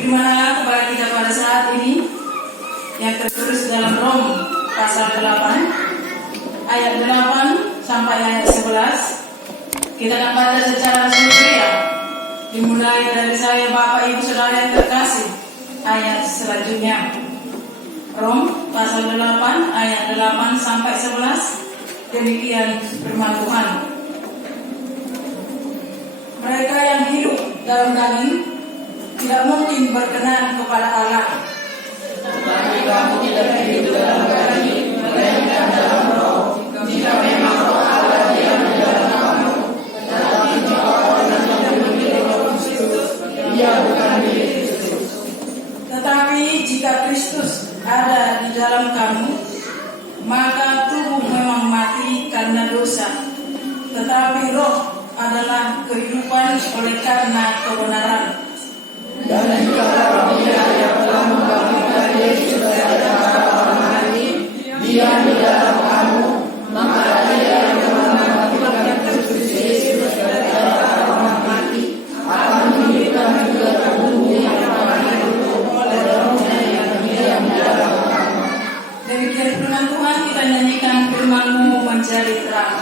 Firman Allah kepada kita pada saat ini yang tertulis dalam Rom pasal 8 ayat 8 sampai ayat 11. Kita akan baca secara keseluruhan, dimulai dari saya Bapak Ibu Saudara yang terkasih. Ayat selanjutnya Rom pasal 8 ayat 8 sampai 11. Demikian firman Tuhan. Mereka yang hidup dalam daging tidak mungkin berkenan kepada Allah. Tetapi kamu tidak hidup dalam daging, melainkan dalam roh. Jika memang roh Allah diam di dalam kamu, tetapi jika orang yang memiliki roh Kristus, ia bukan milik Kristus. Tetapi jika Kristus ada di dalam kamu, maka tubuh memang mati karena dosa, tetapi roh adalah kehidupan oleh karena kebenaran. Dan jika roh Dia yang telah membangkitkan Yesus dari antara orang mati, Dia di dalam kamu, maka Dia yang telah membangkitkan Kristus Yesus dari antara orang mati akan menghidupkan juga tubuhmu yang telah hidup oleh rohnya yang diam di dalam kamu. Demikian firman Tuhan, kita nyanyikan firman-Mu menjadi terang.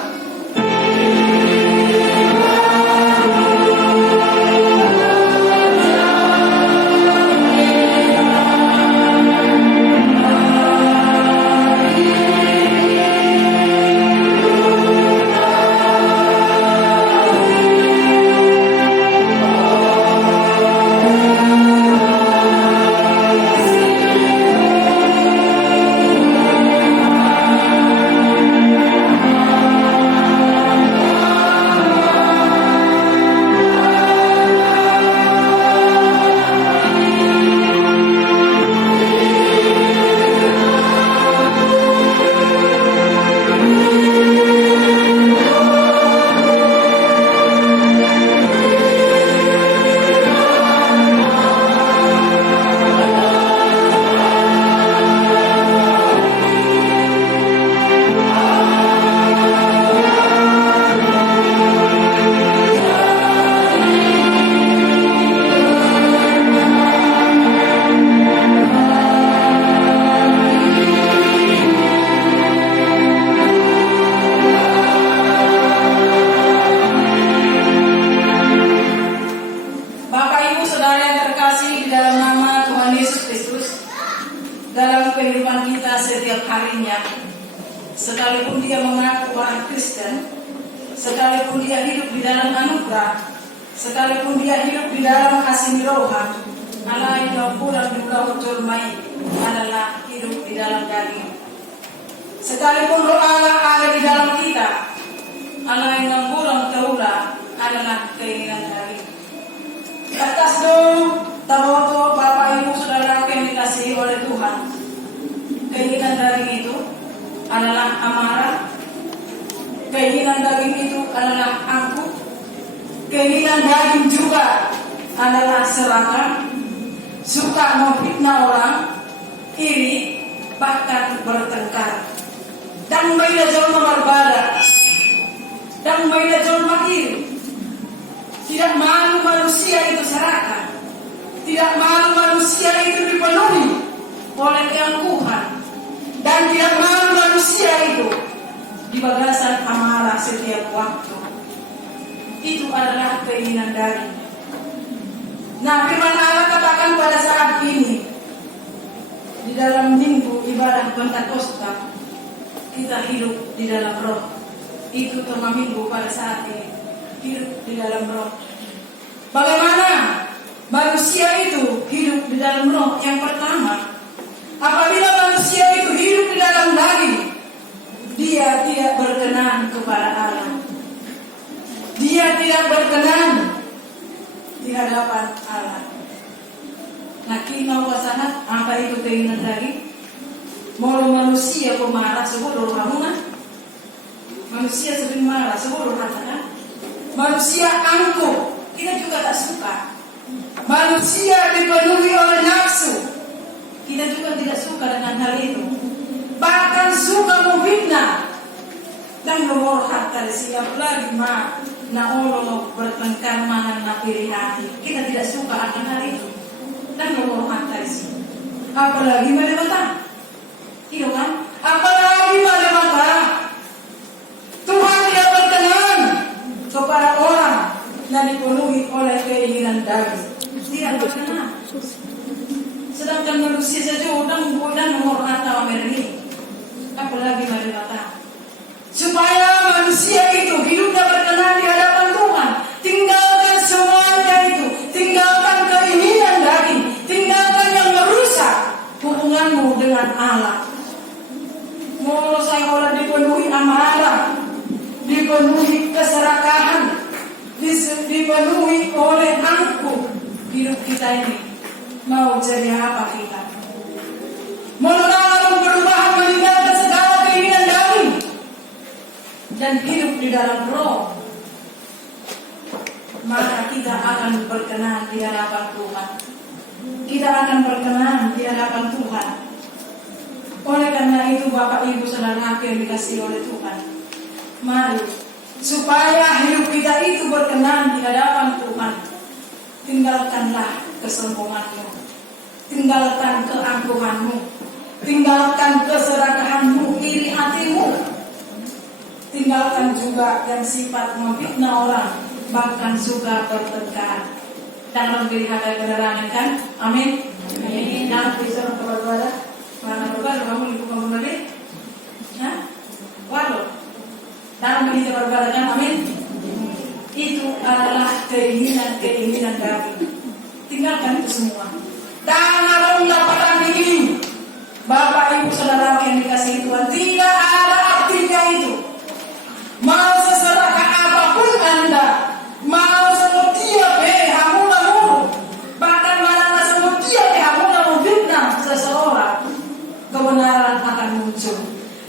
Sekalipun dia mengaku orang Kristen, sekalipun dia hidup di dalam anugerah, sekalipun dia hidup di dalam kasih roha, Allah yang kurang juga betul mai adalah hidup di dalam daging. Sekalipun roh Allah ada di dalam kita, Allah yang kurang taulah adalah keinginan daging. Atas dong, tahu Bapak Ibu Saudara yang dikasihi oleh Tuhan, keinginan daging itu adalah amarah, keinginan daging itu adalah angkuh, keinginan daging juga adalah serakah, suka memfitnah orang, iri, bahkan bertengkar. Dan mereka jauh berbeda, dan mereka jauh iri. Tidak malu manusia itu serakah, tidak malu manusia itu dipenuhi oleh keangkuhan. Dan tidak malu manusia itu di bagasan amarah setiap waktu. Itu adalah keinginan daging. Nah, firman Allah katakan pada saat ini di dalam minggu ibadah Pentakosta kita hidup di dalam roh. Itu tema minggu pada saat ini, hidup di dalam roh. Bagaimana manusia itu hidup di dalam roh? Yang pertama, apabila manusia itu hidup di dalam daging, dia tidak berkenan kepada Allah. Dia tidak berkenan di hadapan Allah. Nah, kita wasana apa itu keinginan daging? Mau manusia pemarah sebelum bangunan, manusia sering marah sebelum rasakan. Manusia angkuh, kita juga tak suka. Manusia dipenuhi oleh nafsu, kita juga tidak suka dengan hal itu. Bahkan suka memfitnah dan nomor harta siap lagi mah na Allah bertengkar mana na pilih hati. Kita tidak suka akan hal itu. Dan apalagi mata. Iya kan? Apalagi mata. Tuhan tidak berkenan kepada orang yang dipenuhi oleh keinginan daging. Tidak berkenan. Sedangkan manusia saja udah nomor atau ini, apalagi mata. Supaya manusia itu hidupnya berkenan di hadapan Tuhan, tinggalkan semuanya itu, tinggalkan keinginan daging, tinggalkan yang merusak hubunganmu dengan Allah. Mau saya oleh dipenuhi amarah, dipenuhi keserakahan, dipenuhi oleh angkuh hidup kita ini. Mau jadi apa kita? Menolak perubahan, meninggalkan segala keinginan daging dan hidup di dalam roh, maka kita akan berkenan di hadapan Tuhan. Kita akan berkenan di hadapan Tuhan. Oleh karena itu Bapak Ibu Saudara yang dikasihi oleh Tuhan, mari supaya hidup kita itu berkenan di hadapan Tuhan, tinggalkanlah kesombonganmu, tinggalkan keangkuhanmu, tinggalkan keserakahanmu, iri hatimu, tinggalkan juga yang sifat memfitnah orang, bahkan suka bertengkar. Dan memberi hati kebenaran, kan? Amin. Amin. Nah, bisa berbuat mana berbuat kamu ibu kamu tadi? Hah? Waduh. Dan memberi berbuat, kan? Amin. Itu adalah keinginan daging. Tinggalkan itu semua. Dan ada ungkapan ini, Bapak Ibu Saudara yang dikasihi Tuhan, tidak ada artinya itu. Mau seserakah apapun Anda, mau semutia hamu, bahkan mana semutia hamu fitnah seseorang, kebenaran akan muncul.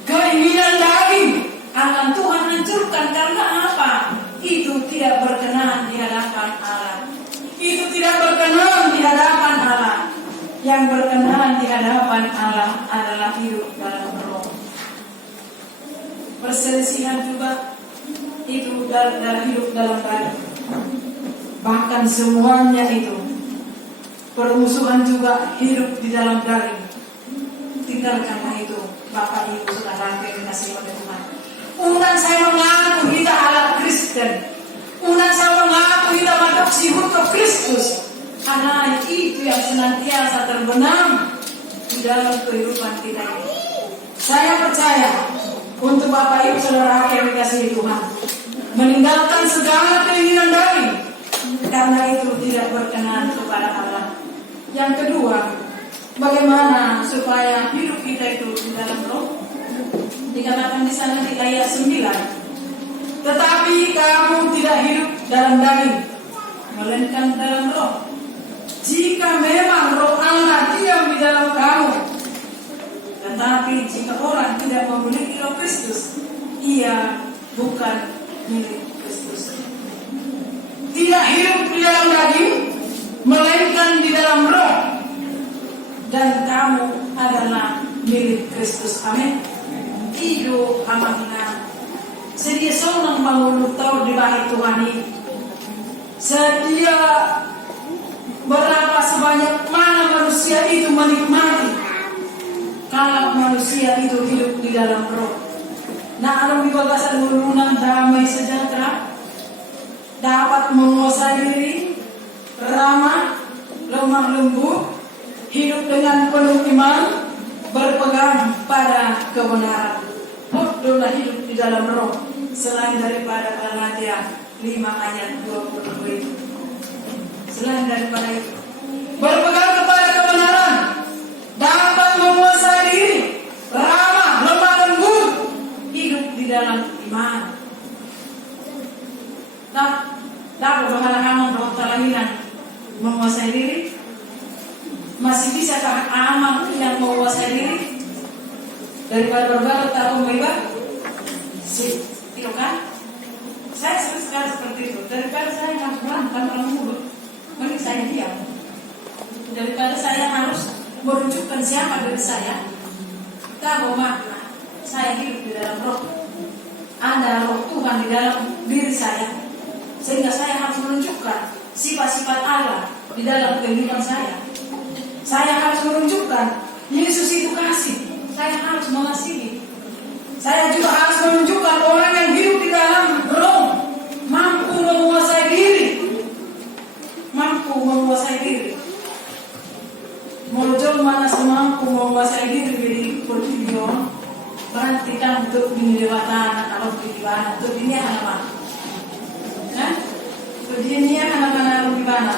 Keinginan daging akan Tuhan hancurkan. Karena apa? Itu tidak berkenan di hadapan Allah. Itu tidak berkenan di hadapan Allah. Yang berkenan di hadapan Allah adalah hidup dalam roh. Perselisihan juga itu dari hidup dalam daging. Bahkan semuanya itu. Permusuhan juga hidup di dalam daging. Tinggalkanlah itu, Bapak Ibu Saudara yang dikasihi oleh Tuhan. Unan saya mengaku kita alat Kristen. Unan saya mengaku kita mengadopsi ke Kristus. Karena itu yang senantiasa terbenam di dalam kehidupan kita ini. Saya percaya untuk Bapak Ibu Saudara yang dikasihi Tuhan, meninggalkan segala keinginan daging, karena itu tidak berkenan kepada Allah. Yang kedua, bagaimana supaya hidup kita itu di dalam roh? Dikatakan di sana di ayat 9, tetapi kamu tidak hidup dalam daging, melainkan dalam roh. Jika memang roh Allah diam di dalam kamu, tetapi jika orang tidak memiliki roh Kristus, ia bukan milik Kristus. Tidak hidup di dalam daging, melainkan di dalam roh, dan kamu adalah milik Kristus. Amin. Hidup amanah. Sedia seorang bangun tahu di bawah Tuhan ini. Sedia berapa sebanyak mana manusia itu menikmati kalau manusia itu hidup di dalam roh. Nah, alam dibagasan hubungan damai sejahtera, dapat menguasai diri, ramah, lemah lembut, hidup dengan penuh iman, berpegang pada kebenaran. Bodohlah hidup di dalam roh, selain daripada Galatia 5 ayat 22 itu. Selain daripada itu, berpegang kepada kebenaran, dapat menguasai diri, ramah, lemah lembut, hidup di dalam iman. Dapat menghalang roh kelahiran menguasai diri. Masih bisakah amal yang menguasai diri daripada berbalut atau membebas? Tidak kan? Saya sering sekali seperti itu. Daripada saya harus berantem dalam mulut, mending saya diam. Daripada saya harus menunjukkan siapa diri saya, tahu makna saya hidup di dalam roh. Ada roh Tuhan di dalam diri saya, sehingga saya harus menunjukkan sifat-sifat Allah di dalam kehidupan saya. Saya harus menunjukkan Yesus itu kasih. Saya harus mengasihi. Saya juga harus menunjukkan orang yang hidup di dalam Roh mampu menguasai diri. Mampu menguasai diri. Muncul mana semampu menguasai diri di video. Berarti kan untuk dilewatan atau di dunia anak-anak. Nah, dunia anak-anak di mana?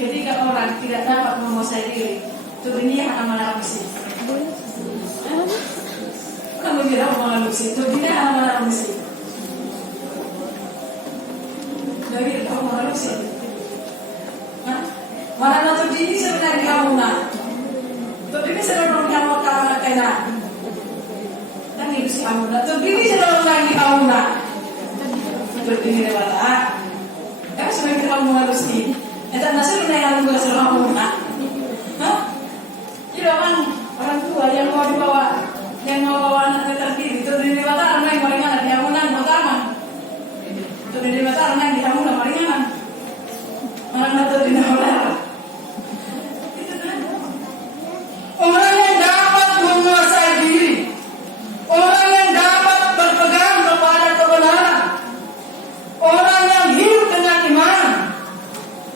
Ketika orang tidak dapat menguasai diri, dunia anak-anak misi. Bukan begitu orang misi, dunia anak-anak misi. Jadi orang misi. Mana nanti ini sebenarnya di kamu nak? Tuh ini sebenarnya kamu kamu kena. Dan ini si kamu nak. Tuh ini sebenarnya di kamu nak. Tuh ini lewat ah. Tapi sebenarnya kamu harus di. Eta nasi lu yang juga selama nak. Hah? Jadi orang tua yang mau bawa anak terpilih itu di lewat anak yang paling anak yang menang pertama. Itu di lewat anak yang kamu nak paling anak. Orang itu di lewat. Orang yang dapat menguasai diri, orang yang dapat berpegang kepada kebenaran, orang yang hidup dengan iman,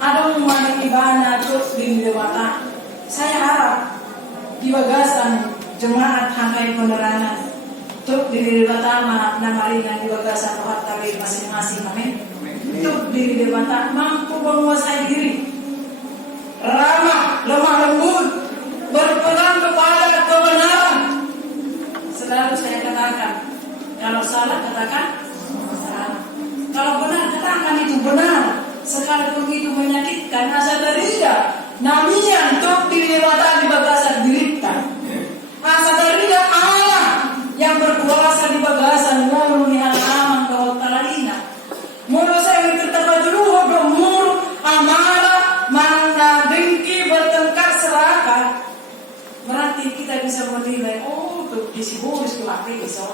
ada umat ibadah terus di dewata. Saya harap di bagasan jemaat Hanggai Penerangan terus di dewata namari yang di bagasan rohat kami masing-masing, amin. Terus di dewata mampu menguasai diri, ramah, lemah lembut, berpegang kepada kebenaran. Selalu saya katakan, kalau salah katakan salah, kalau benar katakan itu benar. Sekalipun itu menyakitkan, asa darinya namanya untuk dilewatan di bagasan diripta. Asa darinya Allah yang berkuasa di bagasan mulu ni alamang kawal talalina. Mulu saya tertawa dulu mulu amarah mana dengki bertengkar serakah. Berarti kita bisa menilai, oh tuh isi boris tuh apa iso.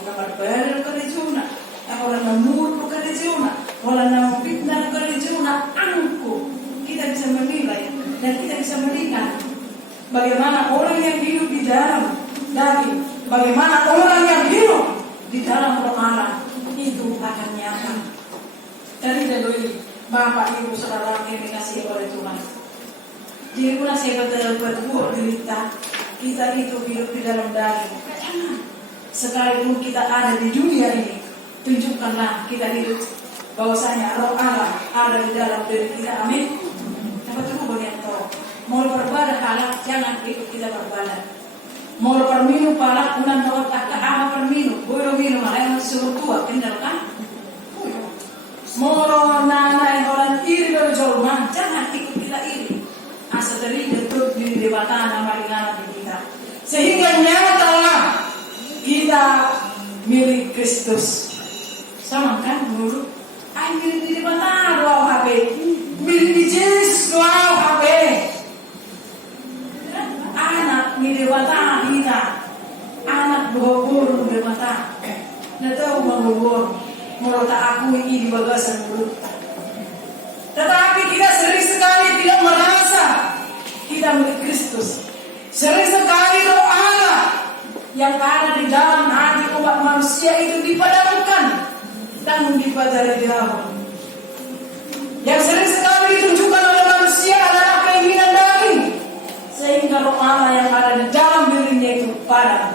Udah berbayar ke dijuna, orang namur ke dijuna, orang namur fitnah ke dijuna, angku. Kita bisa menilai dan kita bisa melihat bagaimana orang yang hidup di dalam daging, bagaimana orang yang hidup di dalam roh Allah itu akan nyata. Dari dahulu Bapak Ibu Saudara yang dikasihi oleh Tuhan. Jadi pula saya berbuat cerita kita itu hidup di dalam daging. Jangan. Sekalipun kita ada di dunia ini, tunjukkanlah kita hidup bahwasanya roh Allah ada di dalam diri kita. Amin. Dapat itu bagian toh. Mau berbada halak jangan ikut kita berbada. Mau perminum palak unan tawat tak ama perminum. Boleh minum malah yang suruh tua kendal kan. Mau nana yang orang iri berjolman jangan ikut kita iri. Asa dari itu di dewata nama ringan di kita. Sehingga nyatalah kita milik Kristus. Sama kan menurut ay milik di dewata wow HP. Milik di Yesus wow HP. Anak milik dewata kita. Anak berhubur dewata. Nataw menghubur. Menurut aku ini di bagasan mulut. Tetapi kita sering sekali tidak merasa kita milik Kristus. Sering sekali roh Allah yang ada di dalam hati umat manusia itu dipadamkan dan dipadari jauh. Yang sering sekali ditunjukkan oleh manusia adalah keinginan daging, sehingga roh Allah yang ada di dalam dirinya itu padam.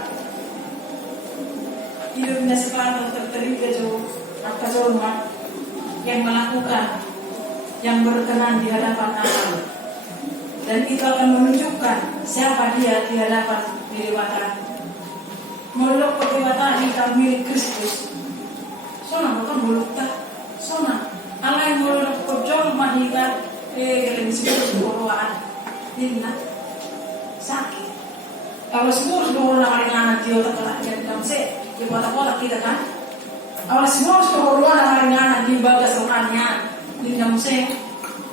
Hidupnya sekarang terteriga jauh atas umat yang melakukan yang berkenan di hadapan Allah, dan itu akan menunjukkan siapa dia di hadapan dewata. Mulut dewata kita milik Kristus. Sona bukan mulut tak, sona. Allah yang mulut kojol mahika kalau disebut borwaan, ini sakit. Kalau semua sudah orang anak dia tak telah jadi damse, di kota-kota kita kan. Kalau semua sudah orang anak di bagas orangnya. Tidak musik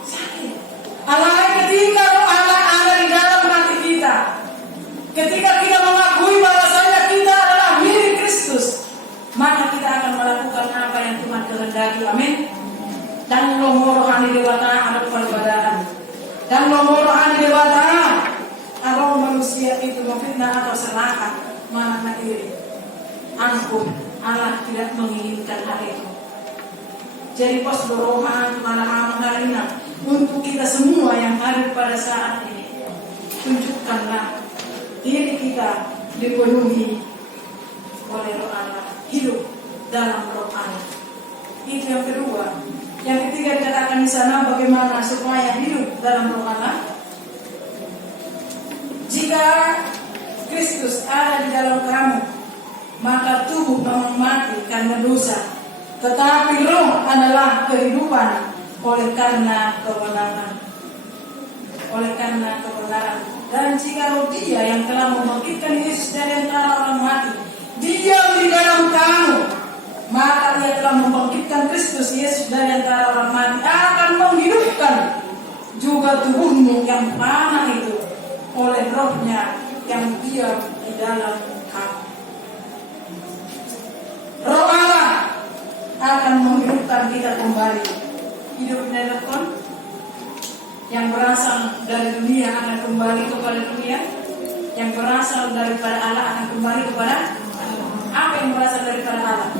sakit. Allah ketika Allah ada di dalam hati kita, ketika kita mengakui bahwasanya kita adalah milik Kristus, maka kita akan melakukan apa yang Tuhan kehendaki. Amin. Dan nomor rohani dewata ada perbedaan. Dan nomor rohani dewata pun Allah tidak menginginkan hal itu. Jadi pos dorongan malam hari ini untuk kita semua yang hadir pada saat ini, tunjukkanlah diri kita dipenuhi oleh roh Allah, hidup dalam roh Allah. Itu yang kedua. Yang ketiga dikatakan di sana bagaimana supaya hidup dalam roh Allah. Jika Kristus ada di dalam kamu, maka tubuh memang mati karena dosa, tetapi roh adalah kehidupan oleh karena kebenaran. Oleh karena kebenaran. Dan jika roh Dia yang telah membangkitkan Yesus dari antara orang mati diam di dalam kamu, maka Dia telah membangkitkan Kristus Yesus dari antara orang mati, akan menghidupkan juga tubuhmu yang panah itu oleh rohnya yang diam di dalam kamu. Roh Allah akan menghidupkan kita kembali. Hidup nelekon yang berasal dari dunia akan kembali kepada dunia, yang berasal daripada Allah akan kembali kepada apa yang berasal daripada Allah.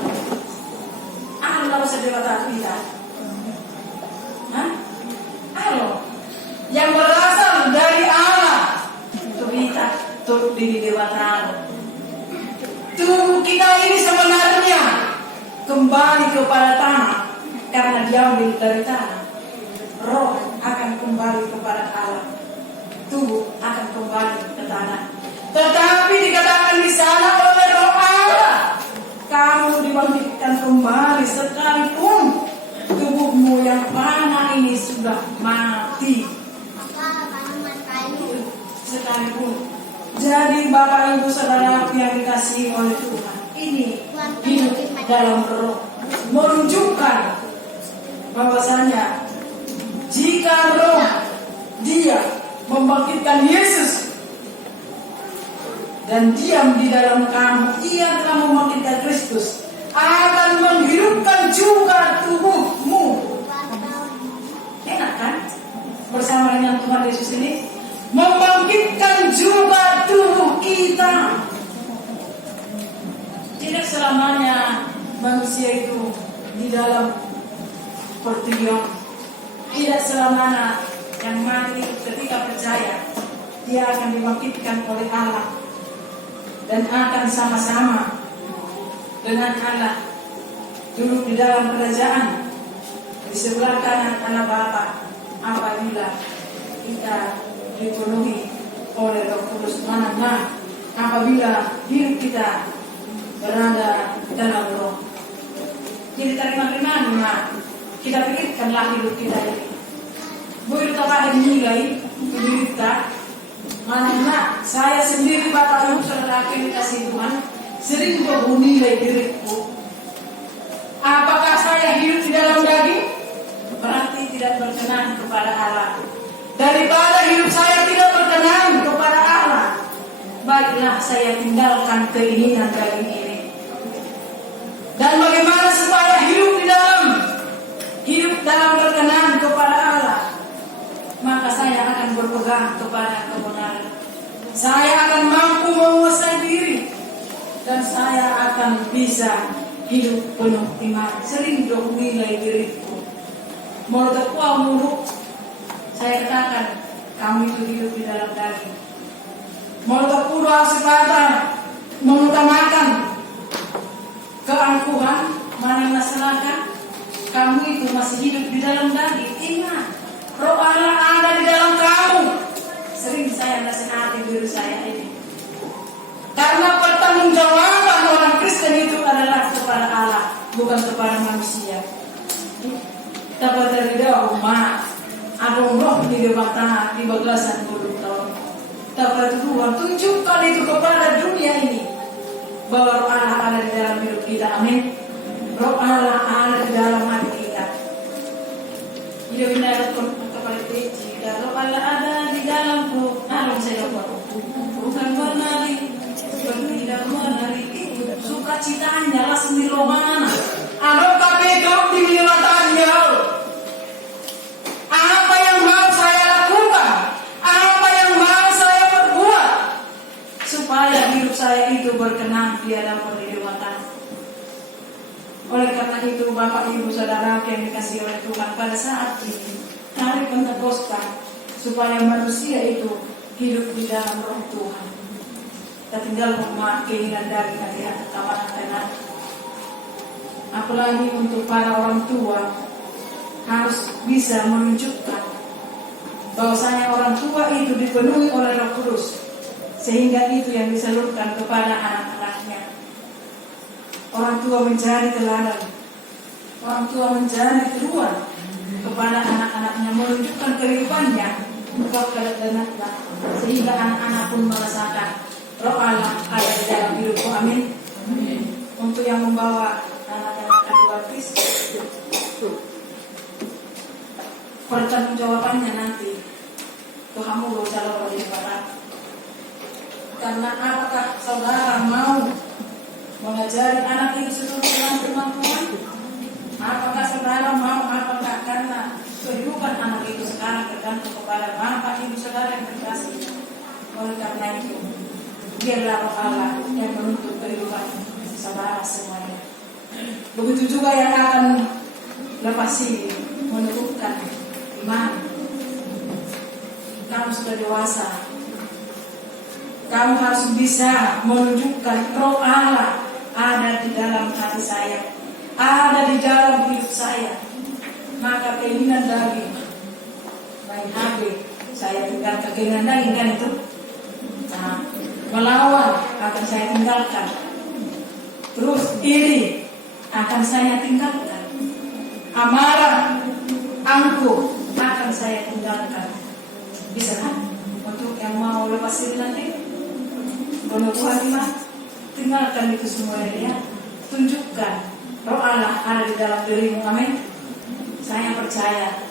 Akan lalu sedewata kita. Halo, yang berasal dari Allah itu kita turut diri dewata. Tubuh kita ini sebenarnya kembali kepada tanah karena diambil dari tanah. Roh akan kembali kepada Allah, tubuh akan kembali ke tanah. Tetapi dikatakan di sana oleh roh Allah, kamu dibangkitkan kembali sekalipun tubuhmu yang panah ini sudah mati. Sekalipun. Jadi Bapak Ibu Saudara yang dikasihi oleh Tuhan, ini hidup dalam roh menunjukkan bahwasanya jika roh Dia membangkitkan Yesus dan diam di dalam kamu, Ia telah membangkitkan Kristus, akan menghidupkan juga tubuhmu. Enak kan? Bersama dengan Tuhan Yesus ini membangkitkan juga tubuh kita. Tidak selamanya manusia itu di dalam pertigaan. Tidak selamanya yang mati ketika percaya dia akan dibangkitkan oleh Allah dan akan sama-sama dengan Allah duduk di dalam kerajaan di sebelah kanan Allah Bapa apabila kita dipenuhi oleh Roh Kudus. Mana apabila hidup kita berada dalam roh. Jadi terima kita pikirkanlah hidup kita ini. Boleh kita dinilai diri kita. Mana saya sendiri Bapak Ibu Saudara yang dikasihi Tuhan sering menilai diriku. Apakah saya hidup di dalam daging? Berarti tidak berkenan kepada Allah. Daripada hidup saya tidak berkenan kepada Allah, baiklah saya tinggalkan keinginan daging ini. Dan bagaimana supaya hidup dalam berkenan kepada Allah? Maka saya akan berpegang kepada kebenaran. Saya akan mampu menguasai diri dan saya akan bisa hidup penuh iman. Sering dong nilai diriku. Menurut saya katakan, kamu itu hidup di dalam daging. Menurut pura sepatah mengutamakan keangkuhan, mana masalahkan, kamu itu masih hidup di dalam daging. Ingat, roh Allah ada di dalam kamu. Sering saya nasihati diri saya ini. Karena pertanggungjawaban orang Kristen itu adalah kepada Allah, bukan kepada manusia. Dapat dari rumah. Ada roh di dewata di belasan puluh tahun. Dapat Tuhan tunjukkan itu kepada dunia ini bahwa roh Allah ada di dalam hidup kita. Amin. Roh Allah ada di dalam hati kita. Hidup ini ada kepada jika roh Allah ada di dalamku. Saya bukan menari, tidak menari. Sukacitanya langsung di rohana. Ada tapi itu di lewatannya. Apa yang mau saya lakukan? Apa yang mau saya perbuat supaya hidup saya itu berkenan di hadapan Dewa Tuhan? Oleh karena itu, Bapak, Ibu, Saudara yang dikasihi oleh Tuhan, pada saat ini, hari Pentakosta, supaya manusia itu hidup di dalam roh Tuhan. Kita tinggal keinginan dari hati kawan-kawan. Apalagi untuk para orang tua, harus bisa menunjukkan bahwasanya orang tua itu dipenuhi oleh Roh Kudus, sehingga itu yang disalurkan kepada anak-anaknya. Orang tua menjadi teladan, orang tua menjadi tuan kepada anak-anaknya, menunjukkan kehidupannya kepada anaknya, sehingga anak-anak pun merasakan Roh Allah ada di dalam hidupku. Amin. Untuk yang membawa anak-anak baptis, pertanggungjawabannya nanti Tuhan mau calon oleh Bapak. Karena apakah saudara mau mengajari anak itu sesuatu dengan firman Tuhan? Apakah saudara mau? Apakah karena kehidupan anak itu sekarang tergantung kepada Bapak, Ibu, Saudara yang terkasih? Oleh karena itu, biarlah Roh Allah yang menuntut kehidupan saudara semuanya. Begitu juga yang akan lepas ini menurutkan iman. Kamu sudah dewasa, kamu harus bisa menunjukkan Roh Allah ada di dalam hati saya, ada di dalam hidup saya. Maka keinginan daging, main HP, saya tinggalkan. Keinginan daging kan itu, melawan akan saya tinggalkan. Terus iri akan saya tinggalkan. Amarah, angkuh akan saya tinggalkan. Bisa kan? Untuk yang mau lepas ini nanti, penuh iman, tinggalkan itu semua ya. Tunjukkan Roh Allah ada di dalam dirimu. Amin. Saya percaya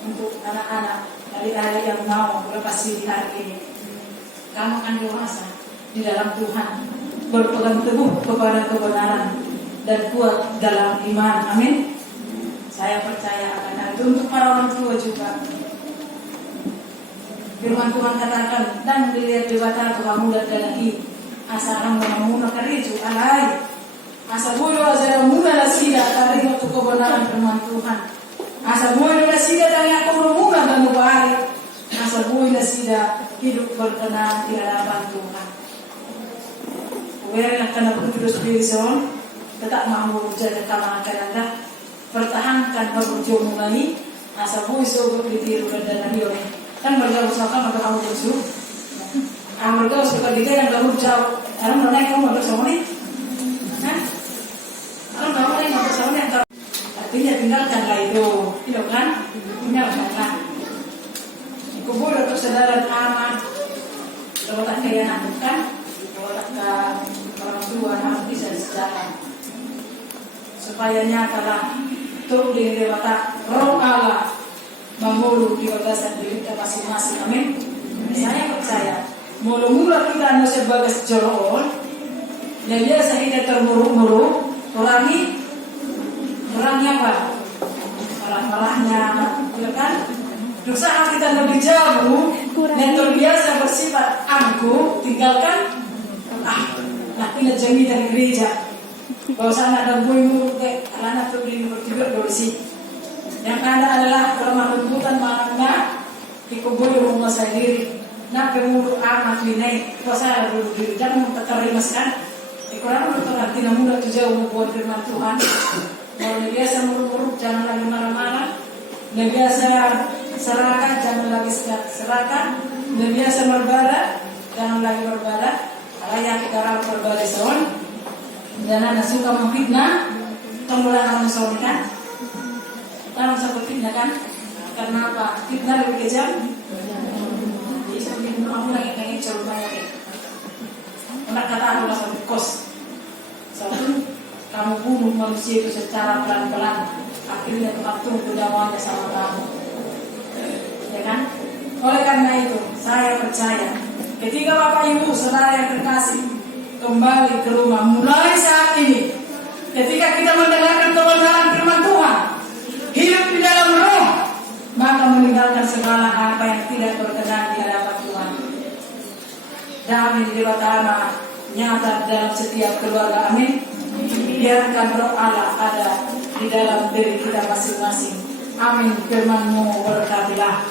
untuk anak-anak adik-adik yang mau lepas diri hari ini, kamu akan dewasa di dalam Tuhan, berpegang teguh kepada kebenaran dan kuat dalam iman. Amin. Saya percaya akan hal itu. Untuk para orang tua juga, firman Tuhan katakan, dan dilihat di batang kamu dan lagi asa orang muna kericu alai asa boyo azara muna la sida kari untuk kebenaran firman Tuhan. Asa boyo la sida dari aku muna dan ubari asa boyo la sida hidup berkenan di hadapan Tuhan. Uwera kana kudus spiritual tetap mau jaga kamangan Anda, pertahankan berjuang lagi asa boyo so berpikir dan hidup. Kan mereka usahakan maka kamu bersuh. Mereka suka dikira yang kamu jauh. Orang mana yang kamu bersama ni? Orang kamu yang bersama ni yang artinya tinggalkanlah itu, tidak kan? Tinggalkanlah. Kubur atau kesadaran aman. Kalau tak kaya nak kan? Kalau tak orang tua harus bisa sejalan. Supaya nyatalah turun di dewata Roh Allah mengulu di bagasan diri kita masing-masing. Amin. Saya percaya mula-mula kita anu sebagai joroon dan dia sehingga termuruk-muruk orangnya apa? Marah-marahnya ya kan? Dosa kita lebih jauh dan terbiasa bersifat angkuh, tinggalkan kita jauhi dari gereja. Kalau sana ada bui-bui anak tuh di bertiga bersih. Yang ada adalah kelemahan lembutan makna ikubur rumah sendiri. Nak pemuruk anak linai, kuasa dulu diri jangan terkerimaskan. Ikuran untuk arti namun dah jauh membuat firman Tuhan. Kalau biasa muruk-muruk jangan lagi marah-marah. Biasa serahkan jangan lagi serahkan. Biasa berbara jangan lagi berbara. Kalau yang kita rawat berbara soal. Jangan ada suka memfitnah. Kemudian kamu soal kan? Kita bisa berfitnah kan? Karena apa? Fitnah lebih kejam. Aku lagi pengen coba ya. Karena kata aku langsung kos. Satu, kamu bunuh manusia itu secara pelan-pelan. Akhirnya terpatung kedamaiannya sama kamu. Ya kan? Oleh karena itu, saya percaya ketika Bapak Ibu Saudara yang terkasih kembali ke rumah mulai saat ini, ketika kita mendengarkan kebenaran firman Tuhan, hidup di dalam roh, maka meninggalkan segala apa yang tidak berkenan di hadapan Tuhan. Damai di pertama nyata dalam setiap keluarga. Amin. biarkan roh Allah ada di dalam diri kita masing-masing. Amin. Firman-Mu berkatilah.